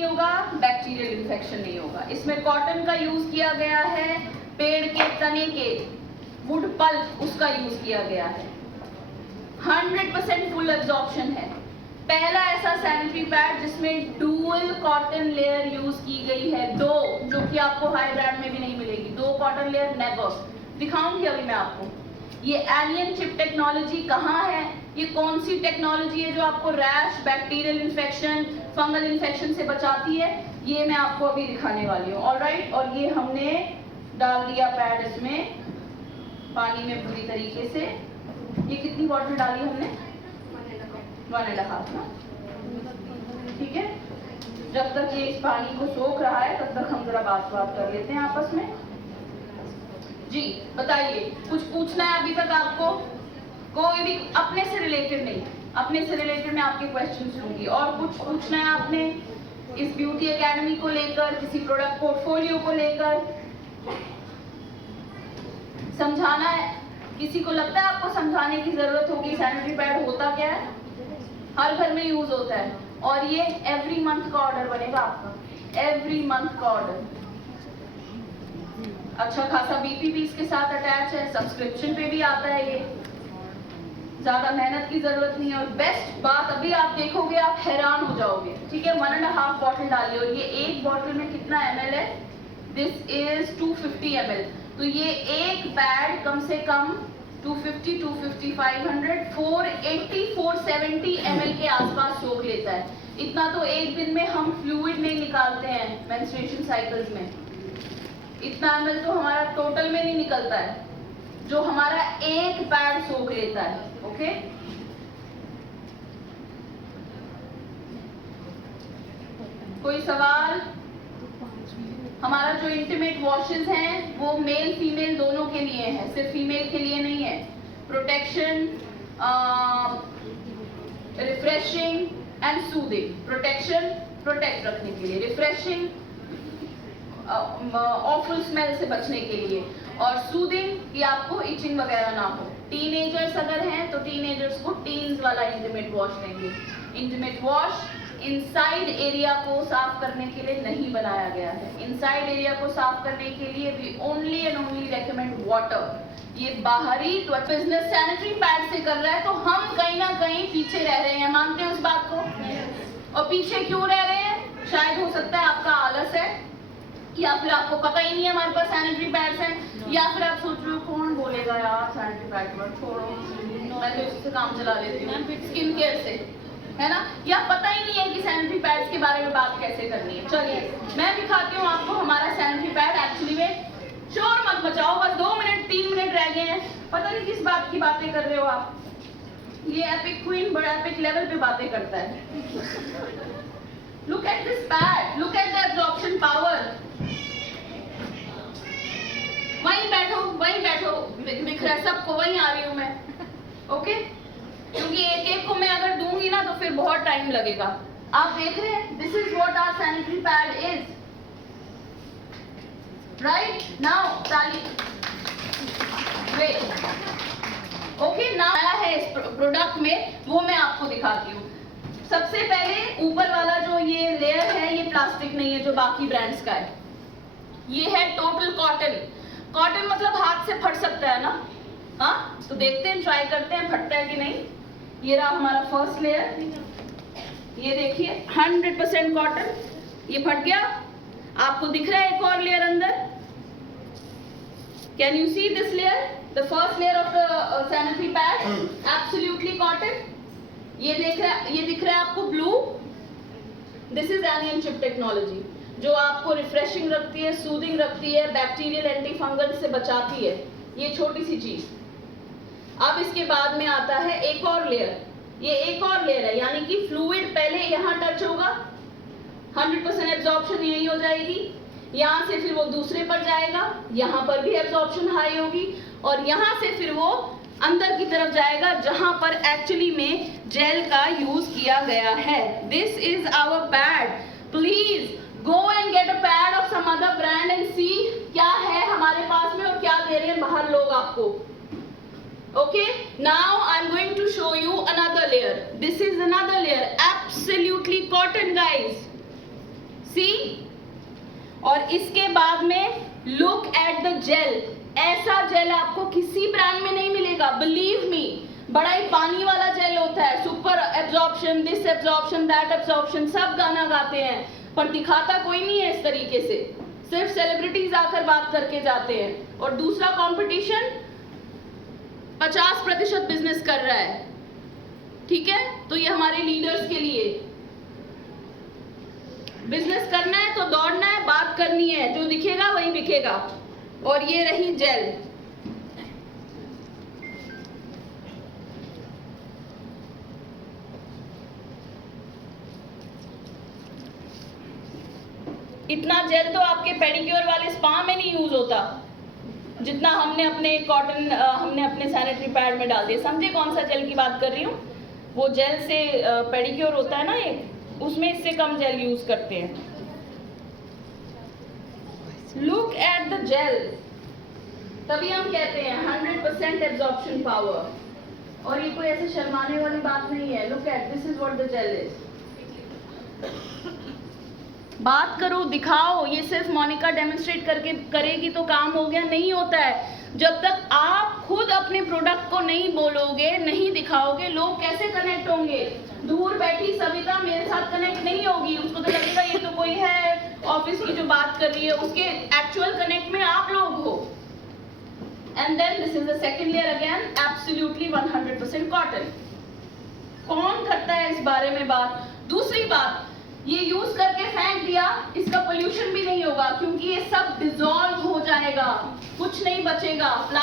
नहीं होगा, bacterial infection नहीं होगा। इसमें कॉटन का यूज किया गया है, पेड़ के तने के वुड पल्प उसका यूज किया गया है। 100% फुल एब्जॉर्प्शन है। पहला ऐसा सैनिटरी पैड जिसमें डुअल कॉटन लेयर यूज की गई है, दो, जो कि आपको हाई ब्रांड में भी नहीं मिलेगी। दो कॉटन लेयर नेवर। दिखाऊंगी अभी मैं आपको। ये एलियन चिप टेक्नोलॉजी कहाँ है, ये कौन सी टेक्नोलॉजी है जो आपको rash, bacterial infection, fungal infection से बचाती है, ये मैं आपको अभी दिखाने वाली हूँ। ऑलराइट, और ये हमने डाल दिया पैड इसमें पानी में पूरी तरीके से। ये कितनी बॉटल डाली हमने? 1.5 ना, ठीक है। जब तक ये इस पानी को सोख रहा है तब तक हम जरा बात कर लेते हैं आपस में। जी बताइए, कुछ पूछना है अभी तक आपको? कोई भी अपने से रिलेटेड नहीं, अपने से रिलेटेड मैं आपके क्वेश्चंस लूंगी। और कुछ पूछना है आपने इस ब्यूटी एकेडमी को लेकर, किसी प्रोडक्ट पोर्टफोलियो को लेकर? समझाना है? किसी को लगता है आपको समझाने की जरूरत होगी सैनिटरी पैड होता क्या है? हर घर में यूज होता है, और ये एवरी मंथ का ऑर्डर बनेगा आपका, एवरी मंथ का ऑर्डर। अच्छा खासा बीपी भी इसके साथ अटैच है, सब्सक्रिप्शन पे भी आता है। ये ज्यादा मेहनत की जरूरत नहीं है। और बेस्ट बात अभी आप देखोगे, आप हैरान हो जाओगे। ठीक है, 1.5 बॉटल डालिए, और ये एक बॉटल में कितना ml है? This is 250 ml। तो ये एक पैड कम से कम 250, 250, 500, 480, 470 ml के आसपास सोख लेता है। इतना तो एक दिन में हम फ्लूइड नहीं निकालते हैं मेंस्ट्रुएशन साइकिल्स में। इतना ml तो हमारा टोटल में नहीं निकलता है, जो हमारा एक पैड सोख लेता है। ओके, कोई सवाल? हमारा जो इंटीमेट वॉशेस हैं वो मेल फीमेल दोनों के लिए है, सिर्फ फीमेल के लिए नहीं है। Protection, refreshing and soothing. Protection, protect रखने के लिए, रिफ्रेशिंग, ऑफुल स्मेल से बचने के लिए, और सूदिंग कि आपको इचिंग वगैरह ना हो। टीनेजर्स अगर हैं तो टीनेजर्स को टीन्स वाला इंटीमेट वॉश लेंगे। इंटीमेट वॉश इनसाइड एरिया को साफ करने के लिए नहीं बनाया गया है। इनसाइड एरिया को साफ करने के लिए we only and only recommend water. ये बाहरी बिजनेस सैनिटरी पैड से कर रहा है, तो हम कहीं ना कहीं पीछे रह रहे हैं। मानते हैं उस बात को? और पीछे क्यों रह रहे हैं? शायद हो सकता है आपका आलस है, या फिर आपको पता ही नहीं है हमारे पास सैनिटरी पैड्स हैं, या फिर आप सोच रहे हो कौन बोलेगा यार सैनिटरी पैड पर, छोड़ो मैं तो इससे काम चला लेती हूँ, स्किन केयर से, है ना। या पता ही नहीं है कि सैनिटरी पैड्स के बारे में बात कैसे करनी है। चलिए मैं दिखाती हूँ आपको हमारा सैनिटरी पैड। एक्चुअली में शोर मत मचाओ, बस 2 मिनट 3 मिनट रह गए हैं। पता नहीं किस बात की बातें कर रहे हो आप। ये एपिक क्वीन बड़ा एपिक लेवल पे बातें करता है। Look at this pad, look at the absorption power. वहीं बैठो, दिख रहा है सबको, वहीं आ रही हूँ मैं। ओके, क्योंकि एक एक को मैं अगर दूंगी ना तो फिर बहुत टाइम लगेगा। आप देख रहे हैं, this is what our sanitary pad is, right now. ताली, वेट, ओके। नाउ आया है इस प्रोडक्ट में, वो मैं आपको दिखाती हूँ। सबसे पहले ऊपर वाला जो ये लेयर है, ये प्लास्टिक नहीं है जो बाकी ब्रांड्स का है, ये है टोटल कॉटन। कॉटन मतलब हाथ से फट सकता है ना, हाँ, तो देखते हैं, ट्राई करते हैं फटता है कि नहीं। ये रहा हमारा फर्स्ट लेयर, ये देखिए 100% कॉटन, ये फट गया। आपको दिख रहा है एक और लेयर अंदर, can you see this layer, the first layer of the sanitary pad, absolutely cotton. ये दिख रहा है आपको blue, this is alien chip technology, जो आपको रिफ्रेशिंग रखती है, सूदिंग रखती है, बैक्टीरियल एंटी फंगल से बचाती है, ये छोटी सी चीज। अब इसके बाद में आता है एक और लेयर, ये एक और लेयर है, यानी कि फ्लूइड पहले यहाँ टच होगा, 100% एब्जॉर्प्शन यही हो जाएगी, यहाँ से फिर वो दूसरे पर जाएगा, यहाँ पर भी एब्जॉर्प्शन हाई होगी, और यहाँ से फिर वो अंदर की तरफ जाएगा जहां पर एक्चुअली में जेल का यूज किया गया है। This is our pad, please go and get a pad of some other brand and see क्या है हमारे पास में और क्या दे रहे हैं बाहर लोग आपको। Okay, now I'm going to show you another layer. This is another layer, absolutely cotton guys, और इसके बाद में लुक एट द जेल। ऐसा जेल आपको किसी ब्रांड में नहीं मिलेगा, बिलीव मी। बड़ा ही पानी वाला जेल होता है, super absorption, this absorption, that absorption, सब गाना गाते हैं, पर दिखाता कोई नहीं है इस तरीके से, सिर्फ सेलिब्रिटीज आकर बात करके जाते हैं। और दूसरा कंपटीशन 50% बिजनेस कर रहा है, ठीक है। तो ये हमारे लीडर्स के लिए, बिजनेस करना है तो दौड़ना है, बात करनी है, जो दिखेगा वही बिकेगा। और ये रही जेल। इतना जेल तो आपके पेडिक्योर वाले स्पा में नहीं यूज होता जितना हमने अपने सैनिटरी पैड में डाल दिया। समझे कौन सा जेल की बात कर रही हूँ? वो जेल से पेडिक्योर होता है ना एक, उसमें इससे कम जेल यूज करते हैं। लुक एट द जेल, तभी हम कहते हैं 100% एब्जॉर्प्शन पावर। और ये कोई ऐसे शर्माने वाली बात नहीं है। Look at, this is what the gel is. बात करो, दिखाओ। ये सिर्फ मोनिका डेमोन्स्ट्रेट करके करेगी तो काम हो गया? नहीं होता है। जब तक आप खुद अपने प्रोडक्ट को नहीं बोलोगे, नहीं दिखाओगे, लोग कैसे कनेक्ट होंगे? दूर बैठी सविता मेरे साथ कनेक्ट नहीं होगी, उसको तो लगेगा ये तो कोई है ऑफिस की जो बात कर रही है। उसके एक्चुअल कनेक्ट में आप लोग हो। And then this is the second layer again, absolutely 100% cotton. कौन करता है इस बारे में बात? दूसरी बात, ये यूज करके फेंक दिया, इसका पोल्यूशन भी नहीं होगा क्योंकि ये सब डिसॉल्व हो जाएगा, कुछ नहीं बचेगा।